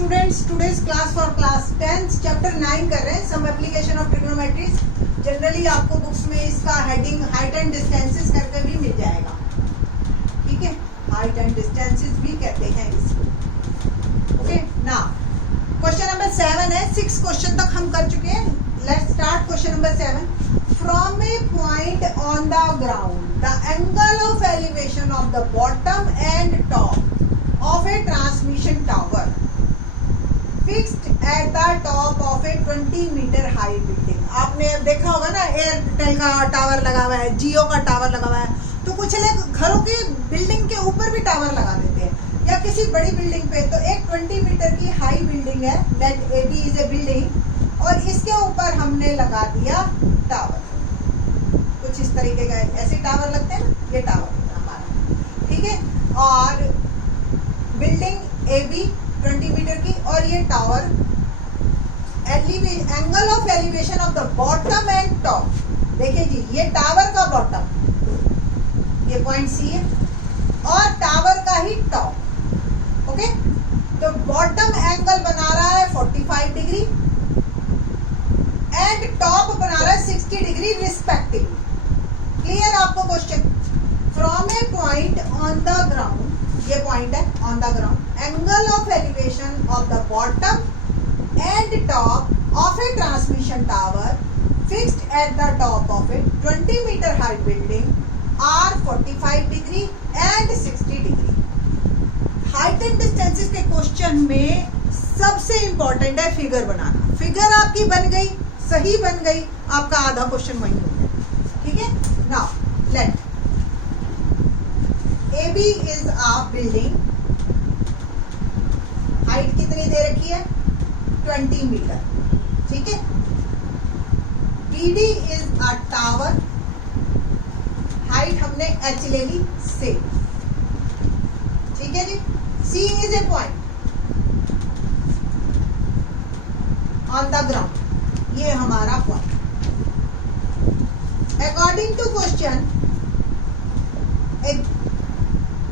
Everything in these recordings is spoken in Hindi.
Students, today's class for class 10 chapter 9 कर रहे हैं, सम एप्लीकेशन ऑफ ट्रिग्नोमेट्रीज। जनरली आपको बुक्स में इसका हेडिंग हाइट एंड डिस्टेंसेस करके भी मिल जाएगा, ठीक है। हाइट एंड डिस्टेंसेस भी कहते हैं इसको। ओके, नाउ क्वेश्चन नंबर 7 है। 6 क्वेश्चन तक हम कर चुके हैं। Let's start question number 7। From a point on the ground the angle of elevation of the bottom and top of a transmission tower fixed at the top of a 20 meter high building. आपने देखा होगा ना, एयरटेल का टावर लगा हुआ है, जियो का टावर लगा हुआ है, तो कुछ लोग घरों की बिल्डिंग के ऊपर भी टावर लगा देते हैं या किसी बड़ी बिल्डिंग पे। तो एक 20 मीटर की हाई बिल्डिंग है, let A B is a building, और इसके ऊपर हमने लगा दिया टावर। कुछ इस तरीके का ऐसे टावर लगते हैं ना, ये टावर है हमारा, ठीक है। और बिल्डिंग ए बी 20 मीटर की, और ये tower angle of elevation of the bottom and top. देखिए जी, ये टावर का बॉटम, ये पॉइंट सी है, और टावर का ही टॉप। ओके, तो बॉटम एंगल बना रहा है 45 डिग्री एंड टॉप बना रहा है 60 डिग्री रिस्पेक्टिवली। क्लियर आपको question? From a point on the ground, ये पॉइंट है on the ground, angle of elevation of the bottom and top of a transmission tower fixed at the top of a 20 meter high building are 45 degree and 60 degree. Height and distances के क्वेश्चन में सबसे इंपॉर्टेंट है फिगर बनाना। फिगर आपकी बन गई, सही बन गई, आपका आधा क्वेश्चन वही हो गया, ठीक है। Now let A B is a building, height कितनी दे रखी है? 20 मीटर, ठीक है। B D is a tower, height हमने एच ले ली से, ठीक है जी। C is a point on the ground, ये हमारा पॉइंट। अकॉर्डिंग टू क्वेश्चन एक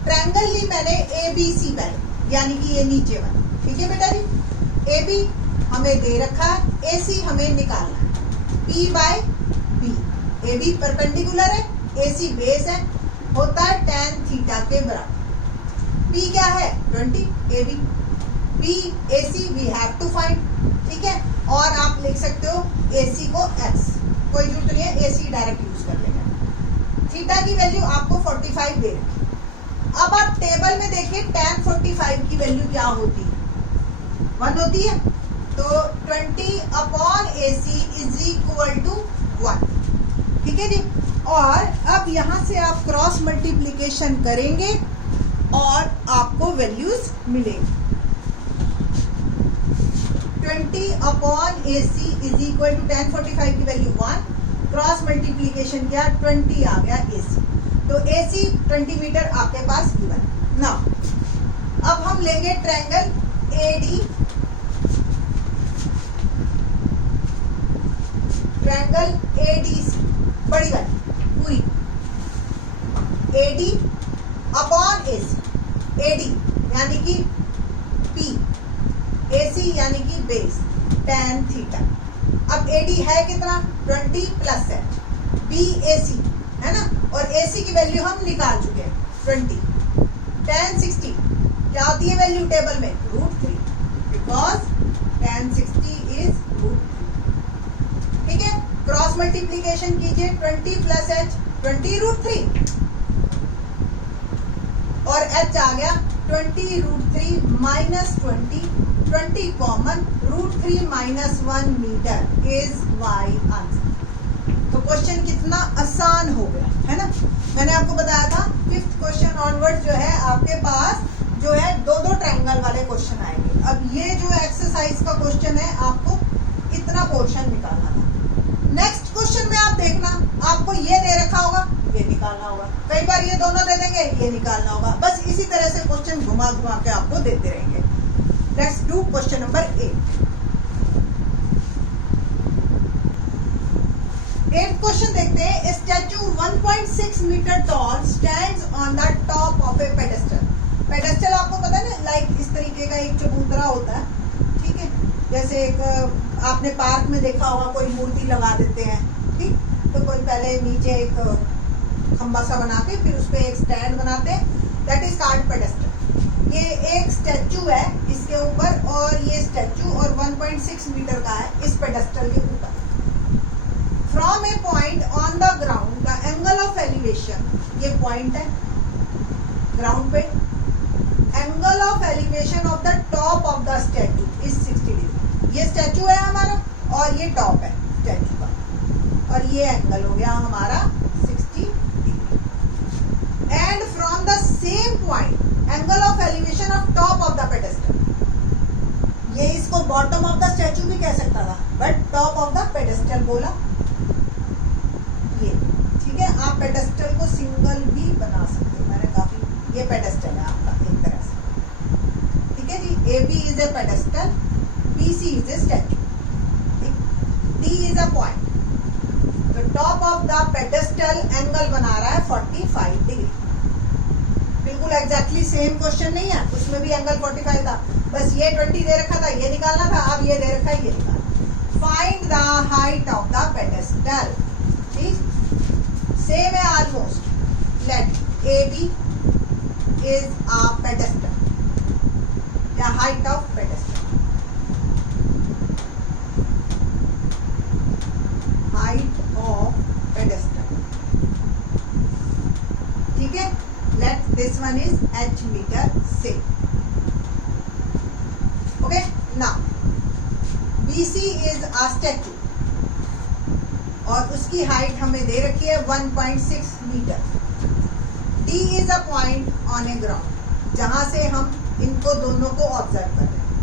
ट्रायंगल ली मैंने ए बी सी पहले, यानी कि ये नीचे वाला, ठीक है बेटा जी। ए बी हमें दे रखा है, ए सी हमें निकालना है, P by B. A B perpendicular है, ए सी बेस है, होता है tan थीटा के बराबर। P क्या है? 20, A B. P A C we have to find, ठीक है। और आप लिख सकते हो ए सी को x, कोई जरूरत नहीं है, ए सी डायरेक्ट यूज कर लेगा। थीटा की वैल्यू आपको 45 दे रखी। अब आप टेबल में देखिए tan 45 की वैल्यू क्या होती है? 1 होती है, तो 20 upon A C is equal to 1, ठीक है जी। और अब यहां से आप क्रॉस मल्टीप्लीकेशन करेंगे और आपको वैल्यूज मिलेंगी। 20 upon A C is equal to tan 45 की वैल्यू 1, क्रॉस मल्टीप्लीकेशन किया 20 आ गया ए सी, तो ए सी 20 मीटर आपके पास गिवन। नाउ अब हम लेंगे triangle A D, triangle A D C, बड़ी वाली पूरी, A D upon A C. A D यानी कि पी, ए सी यानी कि बेस, tan थीटा। अब ए डी है कितना? 20 प्लस एच, बी ए सी है ना, और ए सी की वैल्यू हम निकाल चुके हैं 20। tan 60 क्या होती है वैल्यू टेबल में? √3, बिकॉज tan 60 इज √3, ठीक है। क्रॉस मल्टीप्लीकेशन कीजिए, 20 प्लस एच 20 √3, और एच आ गया 20 √3 minus 20 common, √3 minus 1 meter is my answer. तो क्वेश्चन कितना आसान हो गया है ना। मैंने आपको बताया था 5th क्वेश्चन ऑनवर्ड जो है आपके पास जो है 2-2 ट्रायंगल वाले क्वेश्चन आएंगे। अब ये जो एक्सरसाइज का क्वेश्चन है, आपको इतना पोर्शन निकालना था। नेक्स्ट क्वेश्चन में आप देखना, आपको ये दे रखा होगा, ये निकालना होगा, कई बार ये दोनों दे देंगे, ये निकालना होगा। बस इसी तरह से क्वेश्चन घुमा घुमा के आपको देते रहेंगे। Let's do question number 8। 8th question देखते हैं। Statue 1.6 meter tall stands on the top of a pedestal. Pedestal आपको पता है ना, लाइक इस तरीके का एक चबूतरा होता है, जैसे एक आपने पार्क में देखा होगा, कोई मूर्ति लगा देते हैं, ठीक, तो कोई पहले नीचे एक खंबा सा बना के फिर उस पर एक स्टैंड बनाते हैं, दैट इज कॉल्ड पेडेस्टल। ये एक स्टैचू है इसके ऊपर, और ये स्टैचू और 1.6 मीटर का है इस पेडेस्टल के ऊपर। From a point on the ground the angle of elevation, ये पॉइंट है ग्राउंड पे, angle of elevation of the top of the statue is 60 degree. ये स्टैचू है हमारा और ये टॉप है स्टैचू का, और ये एंगल हो गया हमारा 60 degree. And from the same point angle of elevation of top of the pedestal, ये इसको बॉटम ऑफ द स्टैचू भी कह सकता था, but top of the pedestal बोला, ये ठीक है। आप पेडेस्टल को सिंगल भी बना सकते हो, मैंने काफी, ये पेडेस्टल है आपका एक तरह से, ठीक है जी। A B is a pedestal, B C is a statue, D is a point. तो top of the pedestal angle बना रहा है 45 डिग्री। बिल्कुल एग्जैक्टली सेम क्वेश्चन नहीं है, उसमें भी एंगल 45 था, बस ये 20 दे रखा था, ये निकालना था, अब ये दे रखा है, ये निकालना। Find the height of the pedestal, ठीक, सेम है almost. Let A B is a pedestal, the height of pedestal, height of pedestal, ठीक है। let this one is h meter say, okay। now BC is a statue और उसकी हाइट हमें दे रखी है 1.6 metre. D is a point on a ground, जहां से हम इनको दोनों को ऑब्जर्व कर रहे हैं।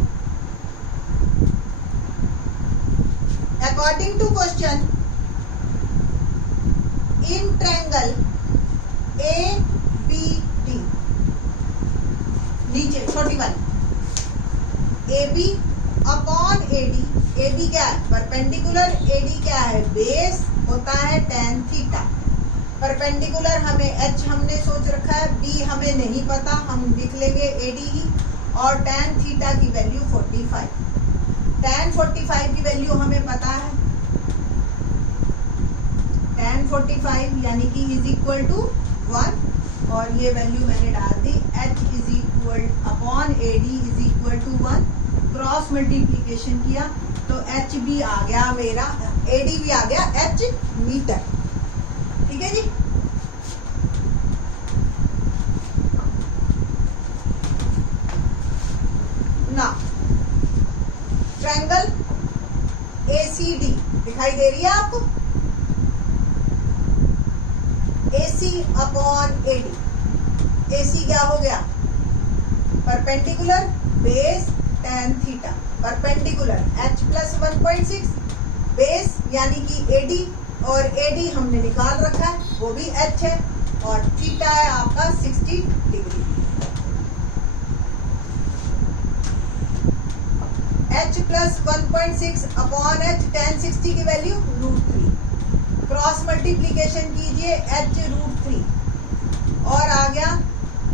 According to question, in triangle ABD, नीचे छोटी वाली, AB अपॉन AD, AB क्या है परपेंडिकुलर, AD क्या है बेस, होता है tan थीटा। परपेंडिकुलर हमें h हमने सोच रखा है, b हमें नहीं पता, हम लिख लेंगे AD ही, और tan थीटा की वैल्यू 45, tan 45 की वैल्यू हमें पता है, tan 45 यानी कि इज इक्वल टू 1, और ये वैल्यू मैंने डाल दी, h is equal upon AD is equal to 1, cross multiplication किया तो h भी आ गया मेरा, AD भी आ गया h मीटर, ठीक है जी। ना ट्रायंगल ACD दिखाई दे रही है आपको, AC अपॉन AD, AC क्या हो गया perpendicular base tan theta, perpendicular h plus 1.6, base यानी कि AD, और AD हमने निकाल रखा है, वो भी h है, और थीटा है आपका 60 degree. h plus 1.6 upon h, tan 60 की वैल्यू √3, क्रॉस मल्टीप्लीकेशन कीजिए h √3, और आ गया,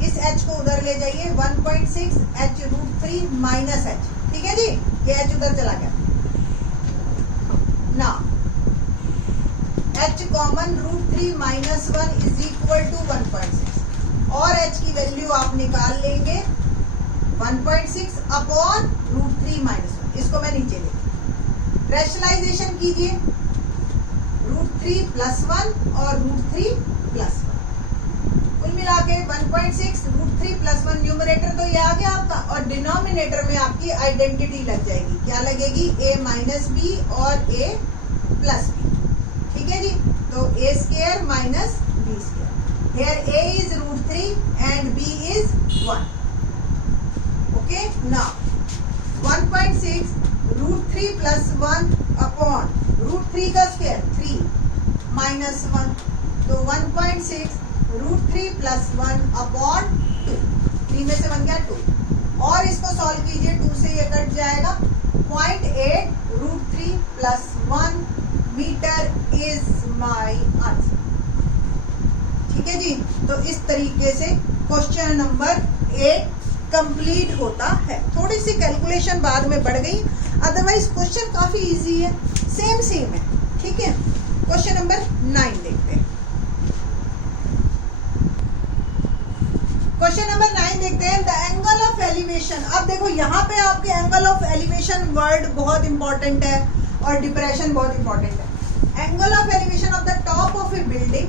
इस h को उधर ले जाइए, 1.6 h √3 माइनस h, ठीक है जी, ये h उधर चला गया। ना h common √3 minus 1 is equal to 1.6, और h की वैल्यू आप निकाल लेंगे 1.6 अपॉन √3 माइनस 1, इसको मैं नीचे लिख, रैशनलाइजेशन कीजिए, √3 प्लस 1 और √3 प्लस 1, कुल मिला के 1.6 √3 प्लस 1, न्यूमरेटर तो ये आ गया आपका, और डिनोमिनेटर में आपकी आइडेंटिटी लग जाएगी, क्या लगेगी a माइनस बी और a प्लस बी, ठीक है जी। तो a square minus b square, here a is √3 and b is 1, okay। now 1.6 √3 plus 1 upon √3 का स्क्वायर 3 माइनस 1, तो 1.6 √3 प्लस 1 अपॉन 2, 3 में से बन गया 2, और इसको सॉल्व कीजिए, 2 से ये कट जाएगा, 0.8 √3 plus 1 meter is my answer, ठीक है जी। तो इस तरीके से क्वेश्चन नंबर 8 कंप्लीट होता है। थोड़ी सी कैलकुलेशन बाद में बढ़ गई, अदरवाइज क्वेश्चन काफी इजी है, सेम है। ठीक है, क्वेश्चन नंबर 9 देखते हैं। क्वेश्चन नंबर 9 देखते हैं, द एंगल ऑफ एलिवेशन। अब देखो यहाँ पे आपके एंगल ऑफ एलिवेशन वर्ड बहुत इंपॉर्टेंट है और डिप्रेशन बहुत इंपॉर्टेंट है। Angle of elevation of the top of a building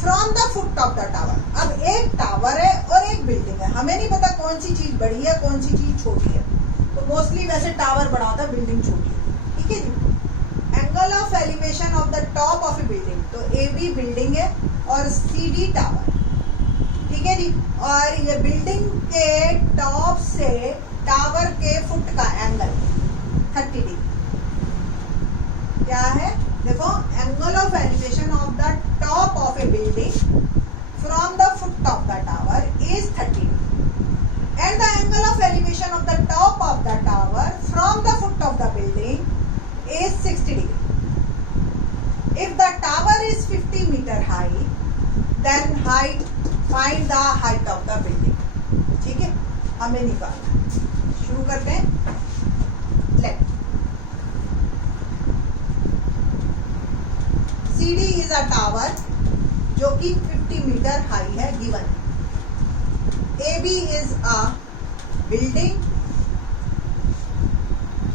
from the foot of the tower. अब एक टावर है और एक बिल्डिंग है, हमें नहीं पता कौन सी चीज बड़ी है कौन सी चीज छोटी है, तो मोस्टली वैसे टावर बड़ा होता है, बिल्डिंग छोटी है। ठीक है जी, angle of elevation of the top of a building, तो ए बी बिल्डिंग है और सी डी टावर। ठीक है जी, और ये बिल्डिंग के टॉप से टावर के फुट का एंगल 30 डिग्री क्या है, देखो angle of elevation of the top of a building from the foot of the tower is 30 degree and the angle of elevation of the top of the tower from the foot of the building is 60 degree. If the tower is 50 meter high then height find the height of the building. ठीक है, हमें निकालना। शुरू करते हैं। Let CD is a tower जो कि 50 मीटर हाई है, given. AB is a building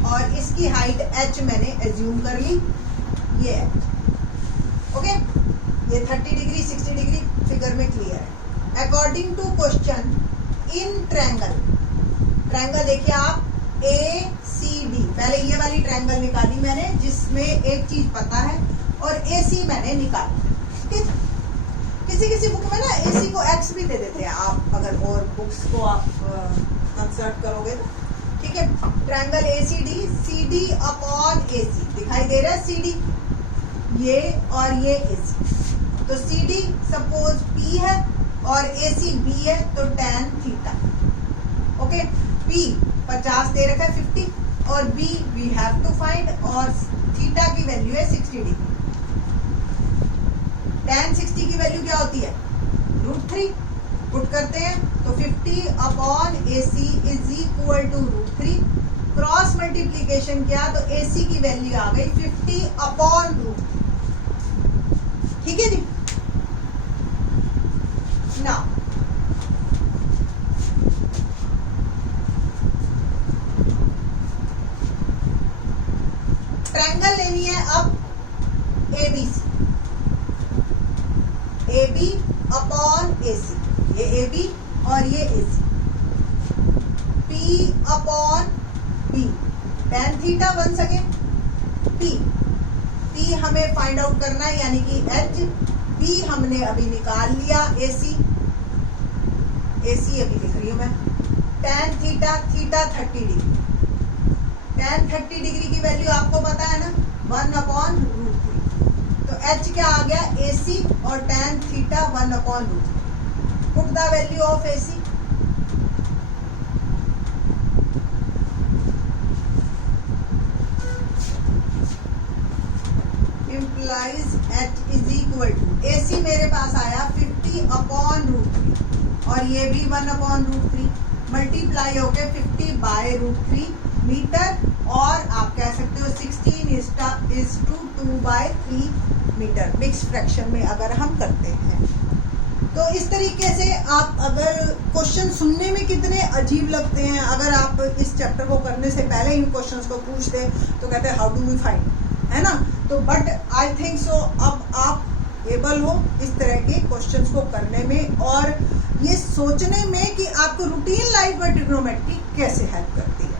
और इसकी हाइट h मैंने एज्यूम कर ली, ये h। ओके, ये 30 डिग्री 60 डिग्री फिगर में क्लियर है। According to question in triangle देखिए आप ACD, पहले ये वाली ट्रायंगल निकाली मैंने जिसमें एक चीज पता है और AC मैंने निकाली। ठीक है, किसी बुक में ना AC को X भी दे देते हैं आप, अगर और बुक्स को आप कंसल्ट करोगे तो। ठीक है, triangle ACD, CD upon AC दिखाई दे रहा है, CD ये और ये AC, तो CD सपोज P है और AC B है, तो tan थीटा। ओके, P 50 दे रखा है 50 और B we have to find, और थीटा की वैल्यू है 60 डिग्री। tan 60 की वैल्यू क्या होती है, √3। पुट करते हैं तो 50 upon AC is equal to √3। Cross multiplication किया तो AC की वैल्यू आ गई 50 अपॉन √3। ठीक है जी, ना ट्रायंगल लेनी है अब ABC, AB अपॉन AC, ये AB और ये AC, P upon B, tan theta बन सके P हमें फाइंड आउट करना है, यानी कि H। B हमने अभी निकाल लिया, AC अभी लिख रही हूं मैं। tan theta 30 degree, tan 30 degree की वैल्यू आपको पता है ना, 1 अपॉन √3, तो H क्या आ गया AC और tan theta 1 upon √3। Put the value of AC, implies H is equal to AC मेरे पास आया 50 अपॉन √3 और ये भी 1 अपॉन √3, मल्टीप्लाई हो गया 50 बाय √3 मीटर, और आप कह सकते हो 16:2/3 मीटर मिक्स फ्रैक्शन में अगर हम करते हैं। तो इस तरीके से आप, अगर क्वेश्चन सुनने में कितने अजीब लगते हैं, अगर आप इस चैप्टर को करने से पहले इन क्वेश्चंस को पूछते तो कहते हैं हाउ डू वी फाइंड, है ना। तो बट आई थिंक सो अब आप एबल हो इस तरह के क्वेश्चंस को करने में और ये सोचने में कि आपको रूटीन लाइफ में ट्रिग्नोमेट्री कैसे हेल्प करती है।